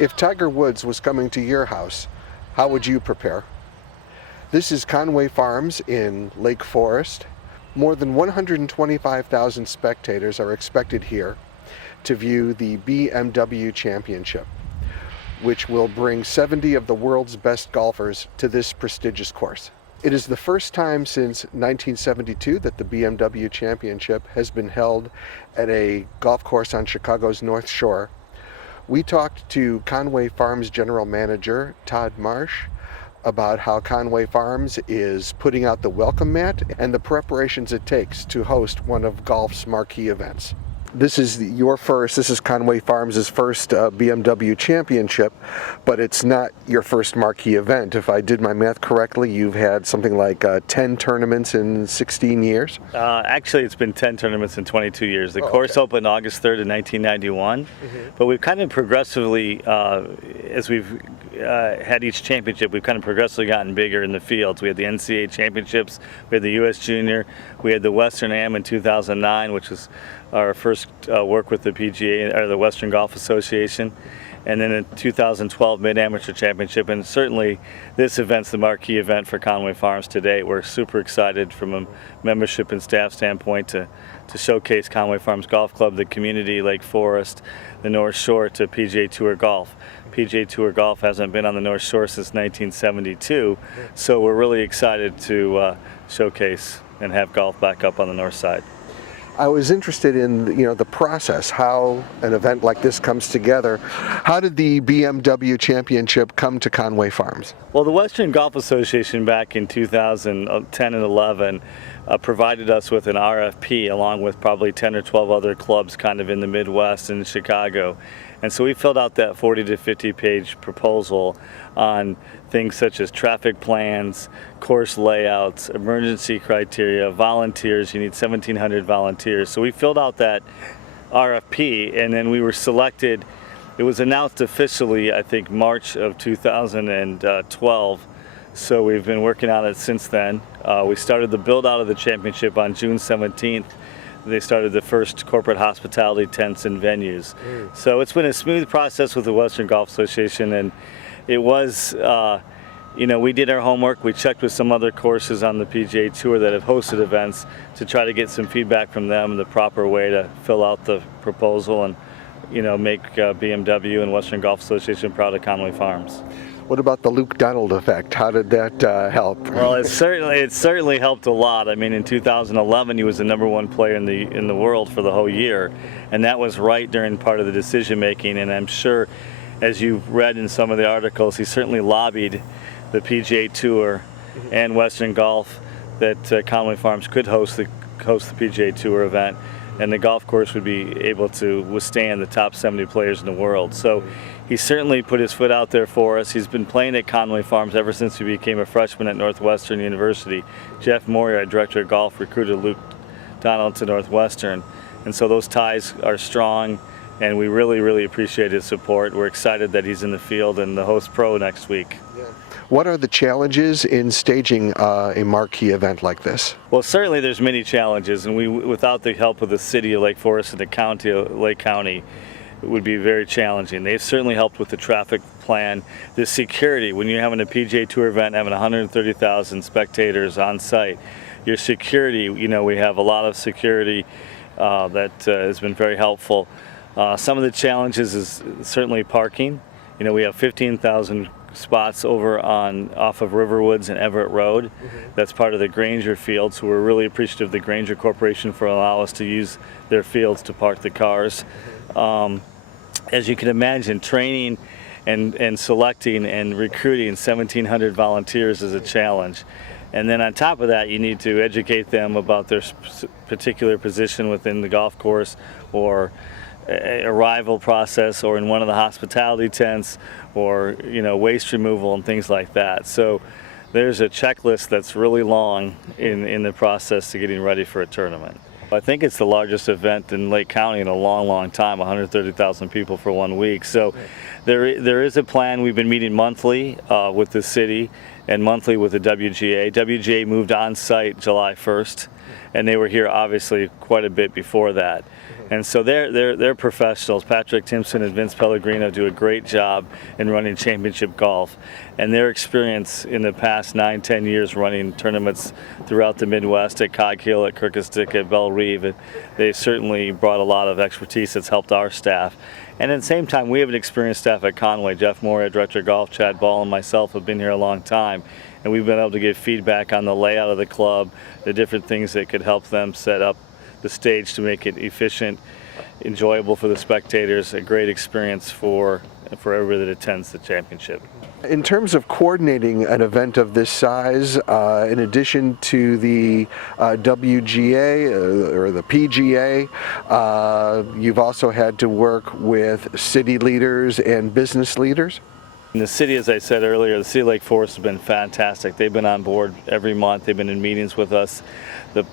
If Tiger Woods was coming to your house, how would you prepare? This is Conway Farms in Lake Forest. More than 125,000 spectators are expected here to view the BMW Championship, which will bring 70 of the world's best golfers to this prestigious course. It is the first time since 1972 that the BMW Championship has been held at a golf course on Chicago's North Shore. We talked to Conway Farms General Manager Todd Marsh about how Conway Farms is putting out the welcome mat and the preparations it takes to host one of golf's marquee events. This is Conway Farms' first BMW Championship, but it's not your first marquee event. If I did my math correctly, you've had something like 10 tournaments in 16 years? Actually, it's been 10 tournaments in 22 years. The course opened August 3rd in 1991, but we've kind of progressively, as we've had each championship, we've kind of progressively gotten bigger in the fields. We had the NCAA championships, we had the U.S. Junior, we had the Western Am in 2009, which was our first work with the PGA, or the Western Golf Association, and then in 2012 Mid-Amateur Championship, and certainly this event's the marquee event for Conway Farms today. We're super excited from a membership and staff standpoint to showcase Conway Farms Golf Club, the community, Lake Forest, the North Shore, to PGA Tour Golf. PGA Tour Golf hasn't been on the North Shore since 1972, so we're really excited to showcase and have golf back up on the north side. I was interested in the process, how an event like this comes together. How did the BMW Championship come to Conway Farms? Well, the Western Golf Association back in 2010 and 11 provided us with an RFP along with probably 10 or 12 other clubs kind of in the Midwest and Chicago. And so we filled out that 40 to 50 page proposal on things such as traffic plans, course layouts, emergency criteria, volunteers. You need 1,700 volunteers. So we filled out that RFP, and then we were selected. It was announced officially, I think, March of 2012. So we've been working on it since then. We started the build out of the championship on June 17th. They started the first corporate hospitality tents and venues. So it's been a smooth process with the Western Golf Association, and it was, we did our homework. We checked with some other courses on the PGA Tour that have hosted events to try to get some feedback from them, the proper way to fill out the proposal and, make BMW and Western Golf Association proud of Conway Farms. What about the Luke Donald effect? How did that help? Well, it certainly helped a lot. I mean, in 2011, he was the #1 player in the world for the whole year, and that was right during part of the decision making. And I'm sure, as you've read in some of the articles, he certainly lobbied the PGA Tour and Western Golf that Conway Farms could host the PGA Tour event, and the golf course would be able to withstand the top 70 players in the world. So he certainly put his foot out there for us. He's been playing at Conway Farms ever since he became a freshman at Northwestern University. Jeff Moyer, our director of golf, recruited Luke Donald to Northwestern, and so those ties are strong, and we really, really appreciate his support. We're excited that he's in the field and the host pro next week. Yeah. What are the challenges in staging a marquee event like this? Well, certainly there's many challenges, and without the help of the city of Lake Forest and the county of Lake County, it would be very challenging. They've certainly helped with the traffic plan, the security. When you're having a PGA Tour event, having 130,000 spectators on site, your security, we have a lot of security that has been very helpful. Some of the challenges is certainly parking. We have 15,000 spots off of Riverwoods and Everett Road. That's part of the Granger field, so we're really appreciative of the Granger Corporation for allowing us to use their fields to park the cars. As you can imagine, training and selecting and recruiting 1,700 volunteers is a challenge. And then on top of that, you need to educate them about their particular position within the golf course, or arrival process, or in one of the hospitality tents, or waste removal and things like that. So there's a checklist that's really long in the process to getting ready for a tournament. I think it's the largest event in Lake County in a long, long time, 130,000 people for 1 week. So there is a plan. We've been meeting monthly with the city and monthly with the WGA. WGA moved on site July 1st, and they were here obviously quite a bit before that. And so they're professionals. Patrick Timpson and Vince Pellegrino do a great job in running championship golf. And their experience in the past 9-10 years running tournaments throughout the Midwest at Cog Hill, at Kirkestick, at Belle Reve, they certainly brought a lot of expertise that's helped our staff. And at the same time, we have an experienced staff at Conway. Jeff Moore, Director of Golf, Chad Ball, and myself have been here a long time. And we've been able to give feedback on the layout of the club, the different things that could help them set up the stage to make it efficient, enjoyable for the spectators, a great experience for everybody that attends the championship. In terms of coordinating an event of this size, in addition to the WGA or the PGA, you've also had to work with city leaders and business leaders? In the city, as I said earlier, the City of Lake Forest has been fantastic. They've been on board every month. They've been in meetings with us. The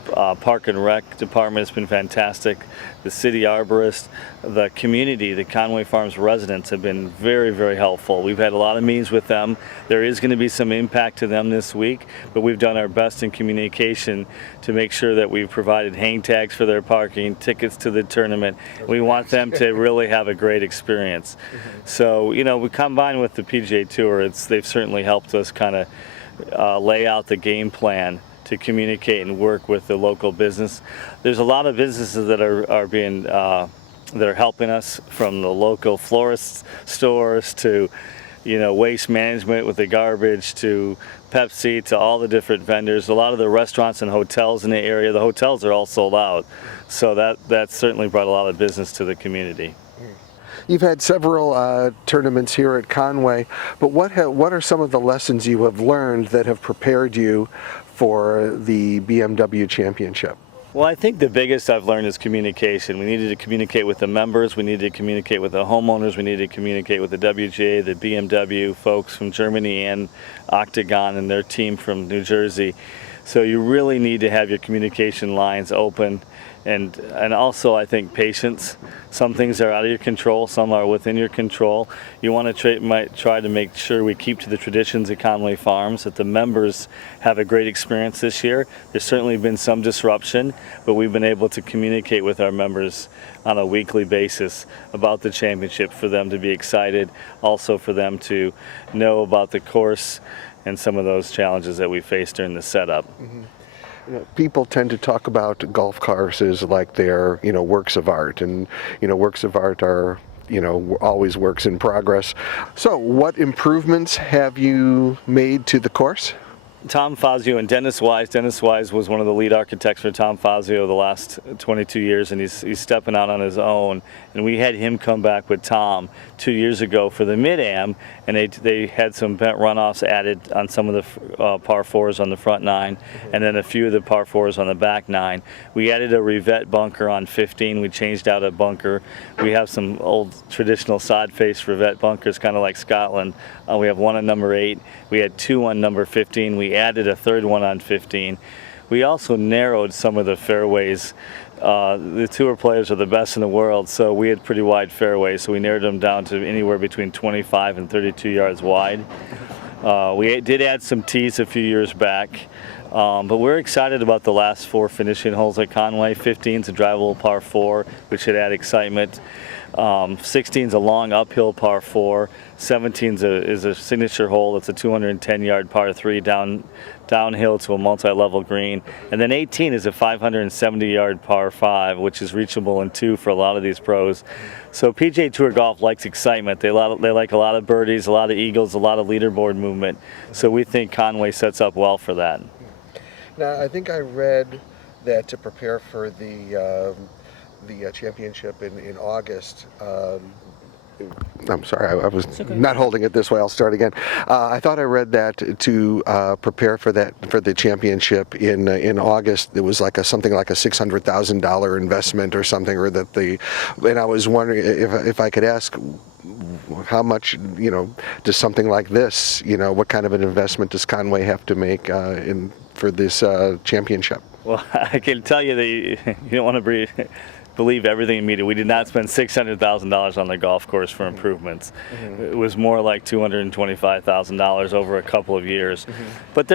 Park and Rec Department has been fantastic. The city arborist, the community, the Conway Farms residents have been very, very helpful. We've had a lot of meetings with them. There is going to be some impact to them this week, but we've done our best in communication to make sure that we've provided hang tags for their parking, tickets to the tournament. We want them to really have a great experience. So, you know, we combine with the PGA Tour, they've certainly helped us kind of lay out the game plan to communicate and work with the local business. There's a lot of businesses that are being that are helping us, from the local florist stores to, you know, waste management with the garbage to Pepsi to all the different vendors. A lot of the restaurants and hotels in the area, the hotels are all sold out. So that certainly brought a lot of business to the community. You've had several tournaments here at Conway, but what are some of the lessons you have learned that have prepared you for the BMW Championship? Well, I think the biggest I've learned is communication. We needed to communicate with the members, we needed to communicate with the homeowners, we needed to communicate with the WGA, the BMW folks from Germany, and Octagon and their team from New Jersey. So you really need to have your communication lines open, and also I think patience. Some things are out of your control, some are within your control. You want to try to make sure we keep to the traditions of Conway Farms, that the members have a great experience this year. There's certainly been some disruption, but we've been able to communicate with our members on a weekly basis about the championship, for them to be excited, also for them to know about the course and some of those challenges that we faced during the setup. Mm-hmm. You know, people tend to talk about golf courses like they're, you know, works of art, and, you know, works of art are, you know, always works in progress. So what improvements have you made to the course? Tom Fazio and Dennis Wise. Dennis Wise was one of the lead architects for Tom Fazio the last 22 years, and he's stepping out on his own. And we had him come back with Tom 2 years ago for the Mid-Am, and they had some bent runoffs added on some of the par fours on the front nine, and then a few of the par fours on the back nine. We added a revet bunker on 15. We changed out a bunker. We have some old traditional side face revet bunkers, kind of like Scotland. We have one on number 8. We had 2 on number 15. We added a third one on 15. We also narrowed some of the fairways. The tour players are the best in the world, so we had pretty wide fairways, so we narrowed them down to anywhere between 25 and 32 yards wide. We did add some tees a few years back, but we're excited about the last 4 finishing holes at Conway. 15's a drivable par 4, which should add excitement. 16's a long uphill par 4. 17's is a signature hole. It's a 210-yard par 3 downhill to a multi-level green. And then 18 is a 570-yard par 5, which is reachable in 2 for a lot of these pros. So PGA Tour golf likes excitement. They like a lot of birdies, a lot of eagles, a lot of leaderboard movement. So we think Conway sets up well for that. Now, I think I read that to prepare for the championship in August. I'm sorry, I was not holding it this way. I'll start again. I thought I read that to prepare for the championship in August. It was like something like a $600,000 investment or something, or and I was wondering if I could ask, how much, you know, does something like this, you know, what kind of an investment does Conway have to make for this championship? Well, I can tell you that you don't want to believe everything immediately. We did not spend $600,000 on the golf course for improvements. Mm-hmm. It was more like $225,000 over a couple of years. Mm-hmm. But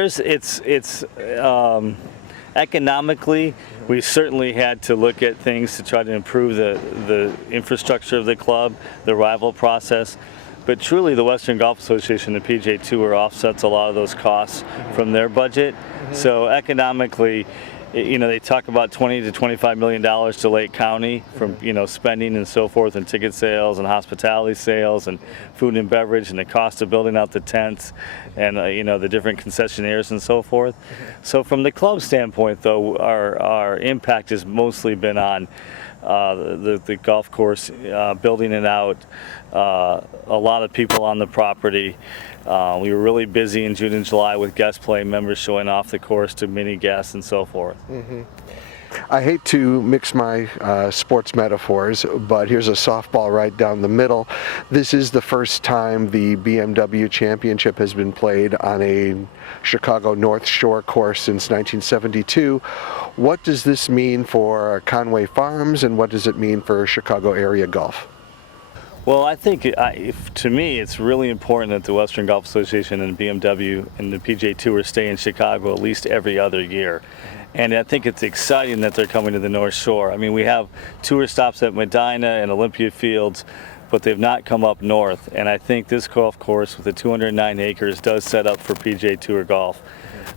Economically, we certainly had to look at things to try to improve the infrastructure of the club, the arrival process. But truly, the Western Golf Association, the PGA Tour, offsets a lot of those costs from their budget. So economically, they talk about $20 to $25 million to Lake County from, spending and so forth, and ticket sales and hospitality sales and food and beverage and the cost of building out the tents and, the different concessionaires and so forth. So from the club standpoint, though, our impact has mostly been on the golf course, building it out, a lot of people on the property. We were really busy in June and July with guest play, members showing off the course to mini guests and so forth. I hate to mix my sports metaphors, but here's a softball right down the middle. This is the first time the BMW Championship has been played on a Chicago North Shore course since 1972. What does this mean for Conway Farms, and what does it mean for Chicago area golf? Well, I think to me it's really important that the Western Golf Association and BMW and the PGA Tour stay in Chicago at least every other year. And I think it's exciting that they're coming to the North Shore. I mean, we have tour stops at Medina and Olympia Fields, but they've not come up north. And I think this golf course with the 209 acres does set up for PGA Tour golf.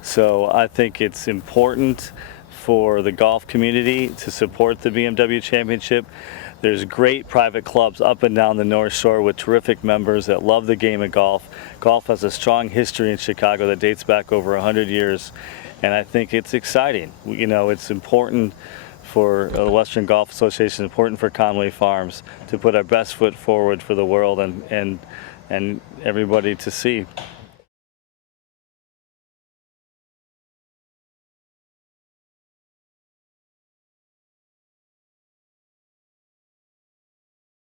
So I think it's important for the golf community to support the BMW Championship. There's great private clubs up and down the North Shore with terrific members that love the game of golf. Golf has a strong history in Chicago that dates back over 100 years, and I think it's exciting. It's important for the Western Golf Association, important for Conway Farms to put our best foot forward for the world and everybody to see.